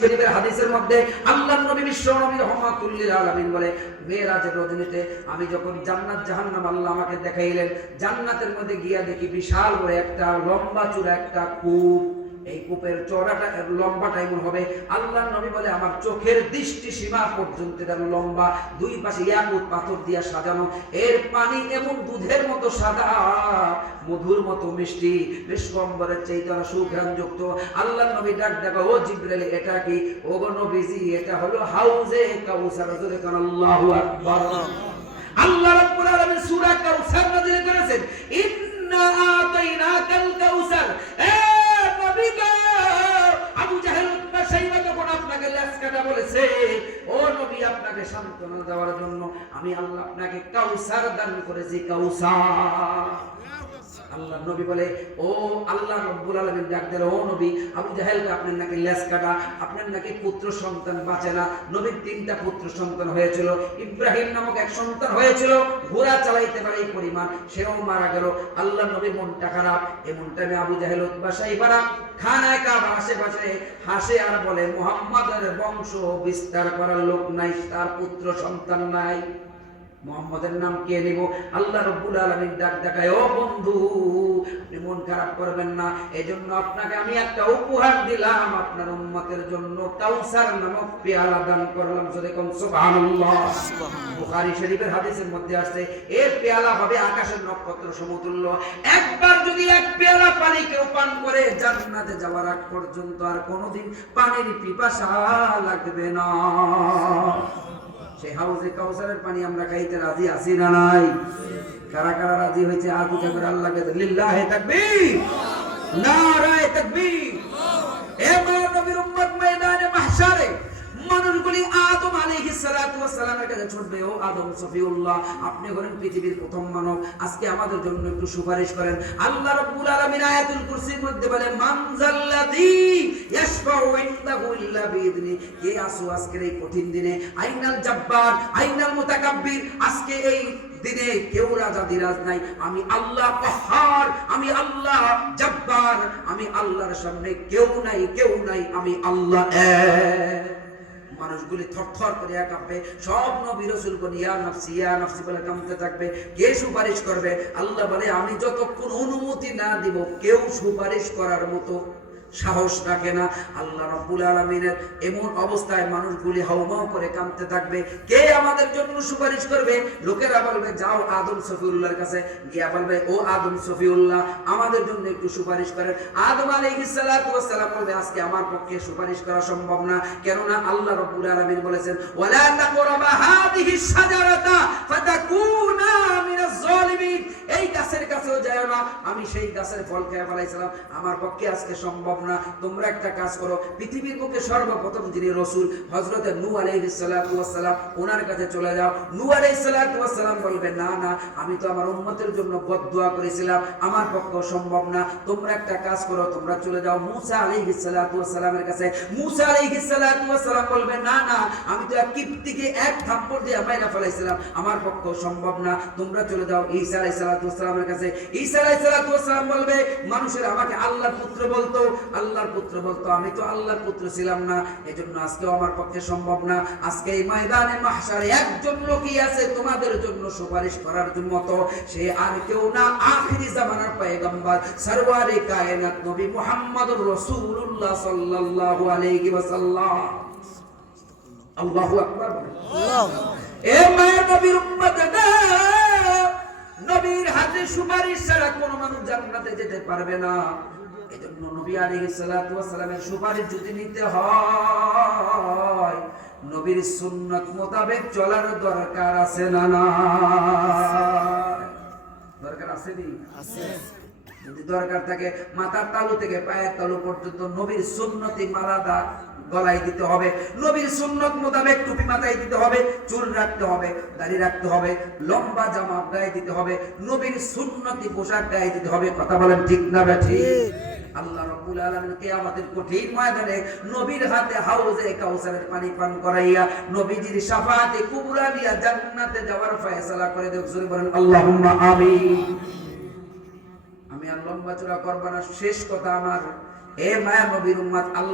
শরীফের হাদিসের মধ্যে আল্লাহর নবী বিশ্ব নবী রাহমাতুল লিল আলামিন বলে, মেরাজের রজনীতে আমি যখন জান্নাত জাহান্নাম আল্লাহ আমাকে দেখাইলেন, জান্নাতের মধ্যে গিয়া দেখি বিশাল বড় একটা লম্বা চূড়া একটা কূপ। এই কূপের চওড়াটা লম্বাটা এমন হবে, আল্লাহর নবী বলে আমার চোখের দৃষ্টি সীমা পর্যন্ত এটা লম্বা, দুই পাশে ইয়াকুত পাথর দিয়া সাজানো, এর পানি এমন দুধের মতো সাদা, মধুর মতো মিষ্টি, বিশ্বম্বরের চাইতে সুঘ্রাণযুক্ত। আল্লাহর নবী ডাক দেখো, ও জিবরাইল এটা কি? ও গো নবীজি, এটা হলো হাউজে কাউসার। জোরে কান আল্লাহু আকবার। আল্লাহ রাব্বুল আলামিন সূরা কাউসার নাযিল করেছেন, ইন্না আতাইনাকাল কাউসার। আবু জাহেল উতবা শাইবা যখন আপনাকে লেসকাটা বলেছে, ও নবী আপনাকে সান্ত্বনা দেওয়ার জন্য আমি আল্লাহ আপনাকে কাউসার দান করেছি, কাউসার। আল্লাহ নবী বলে, ও আল্লাহ রাব্বুল আলামিন ডাক দিল, ও নবী আবু জাহেলকে আপনার নাকি লেজ কাটা, আপনার নাকি পুত্র সন্তান বাঁচে না। নবীর 3টা পুত্র সন্তান হয়েছিল, ইব্রাহিম নামক এক সন্তান হয়েছিল, ঘোড়া চালাইতে পারে এই পরিমাণ, সেও মারা গেল। আল্লাহ নবী মনটা খারাপ। এমন টাইমে আবু জাহেল উতবা শাইবারা খানায় কাবা আশেপাশে হাসে আর বলে, মুহাম্মাদের বংশ বিস্তার করার লোক নাই, তার পুত্র সন্তান নাই, মুহাম্মাদের নাম কে নিব? আল্লাহ রাব্বুল আলামিন ডাক দেখায়, ও বন্ধু আপনি মন খারাপ করবেন না, এজন্য আপনাকে আমি একটা উপহার দিলাম, আপনার উম্মতের জন্য কাউসার নামক পেয়ালা দান করলাম। জোরে কোন সুবহানাল্লাহ। বুখারী শরীফের হাদিসের মধ্যে আছে, এই পেয়ালা হবে আকাশের নক্ষত্র সমতুল্য। একবার যদি এক পেয়ালা পানি কেউ পান করে, জান্নাতে যাওয়ার আগ পর্যন্ত আর কোনোদিন পানির পিপাসা লাগবে না। সেই হাউজে কাউসারের পানি আমরা খাইতে রাজি আছি না নাই? কারা কারা রাজি হয়েছে আজ উঠে করে আল্লাহকে লিল্লাহে তাকবীর, নারায়ে তাকবীর। এ নবীর উম্মত ময়দানে মাহশারে মানুষগুলি আদম আলাইহিস সালাতু ওয়াস সালামের কাছে ছুটবে, ও আদম সফিউল্লাহ, আপনি হলেন পৃথিবীর প্রথম মানব, আজকে আমাদের জন্য একটু সুপারিশ করেন। আল্লাহ রাব্বুল আলামিন আয়াতুল কুরসির মধ্যে বলেন, মানজাল্লাযী ইয়াশফাউ ইনদাহু ইল্লা বিইذনি। কে আসো আজকের এই কঠিন দিনে? আইনাল জাব্বার, আইনাল মুতাকাব্বির। আজকে এই দিনে কেউ রাজা দিরাজ নাই, আমি আল্লাহ কাহ্হার, আমি আল্লাহ জাব্বার, আমি আল্লাহর সামনে কেউ নাই, কেউ নাই, আমি আল্লাহ এক। মানুষগুলি থরথর করে কাঁপবে, সব নবী রাসূলগণ ইয়া নাফসি ইয়া নাফসি বলে কাঁপতে থাকবে। কে সুপারিশ করবে? আল্লাহ বলে, আমি যতক্ষণ অনুমতি না দিব কেউ সুপারিশ করার মতো সাহস রাখে না। আল্লাহ রাব্বুল আলামিনের এমন অবস্থায় মানুষগুলি হাউমাউ করে কাঁদতে থাকবে, কে আমাদের জন্য সুপারিশ করবে? লোকেরা বলবে, যাও আদম সফিউল্লাহর কাছে গিয়া বলবে, ও আদম সফিউল্লাহ আমাদের জন্য একটু সুপারিশ করেন। আদম আলাইহিস সালাতু ওয়াস সালাম বলবে, আজকে আমার পক্ষে সুপারিশ করা সম্ভব না, কেননা আল্লাহ রাব্বুল আলামিন বলেছেন, ওয়ালা তাকরাবা হাদিহিস শাজারাতা ফাতাকুনা মিনাজ জালিমিন। এই গাছের কাছেও যায় না, আমি সেই গাছের ফল খেয়ে ফেলাইছিলাম, আমার পক্ষে আজকে সম্ভব না। তোমরা একটা কাজ করো, পৃথিবীর বুকে সর্বপ্রথম যিনি রাসূল হযরত নূহ আলাইহিস সালাতু ওয়াস সালাম, ওনার কাছে চলে যাও। নূহ আলাইহিস সালাতু ওয়াস সালাম বলবে, না না, আমি তো আমার উম্মতের জন্য বদদুয়া করেছিলাম, আমার পক্ষে সম্ভব না। তোমরা একটা কাজ করো, তোমরা চলে যাও মূসা আলাইহিস সালাতু ওয়াস সালামের কাছে। মূসা আলাইহিস সালাতু ওয়াস সালাম বলবে, না না, আমি তো এক কিপ্তিকে এক থাপ্পড় দিয়ে মাইরা ফেলাইছিলাম, আমার পক্ষে সম্ভব না। তোমরা চলে যাও ঈসা আলাইহিস সালাতু ওয়াস সালামের কাছে। ঈসা আলাইহিস সালাতু ওয়াস সালাম বলবে, মানুষের আমাকে আল্লাহর পুত্র বলতো, আল্লাহর পুত্র বলতো, আমি তো আল্লাহর পুত্র ছিলাম না, এজন্য আজকেও আমার পক্ষে সম্ভব না। আজকে এই ময়দানে মাহশারে একজন লোকই আছে তোমাদের জন্য সুপারিশ করার মতো, সে আর কেউ না, আখিরি জামানার পয়গম্বর সরওয়ারে কায়নাত নবী মুহাম্মদুর রাসূলুল্লাহ সাল্লাল্লাহু আলাইহি ওয়াসাল্লাম। আল্লাহু আকবার। এ মায়ের নবীর উম্মতরা, নবীর হাতে সুপারিশ ছাড়া কোনো মানুষ জান্নাতে যেতে পারবে না। এজন্য নবী আলাইহিস সালাতু ওয়াস সালামের সুপারিশ যদি নিতে হয়, নবীর সুন্নাত মোতাবেক চলার দরকার আছে না? না, দরকার আছে নি? আছে। যদি দরকার থাকে, মাথার তালু থেকে পায়ের তালু পর্যন্ত নবীর সুন্নতি মালাদা গলায় দিতে হবে, নবীর সুন্নত মোতাবেক টুপি মাথায় দিতে হবে, চুল রাখতে হবে, দাড়ি রাখতে হবে, লম্বা জামা গায়ে দিতে হবে, নবীর সুন্নতি পোশাক গায়ে দিতে হবে। কথা বলেন ঠিক না ঠিক? আল্লাহ রাব্বুল আলামিন কিয়ামতের কঠিন ময়দানে নবীর হাতে হাউজে কাউসারের পানি পান করাইয়া নবীজির শাফাআতে কুবরা দিয়া জান্নাতে যাওয়ার ফয়সালা করে দেব। জোরে বলেন আল্লাহুম্মা আমিন। আমি আর লম্বা চূড়া করব না, শেষ কথা আমার, এ মায়া নবীর উম্মত, আল্লাহ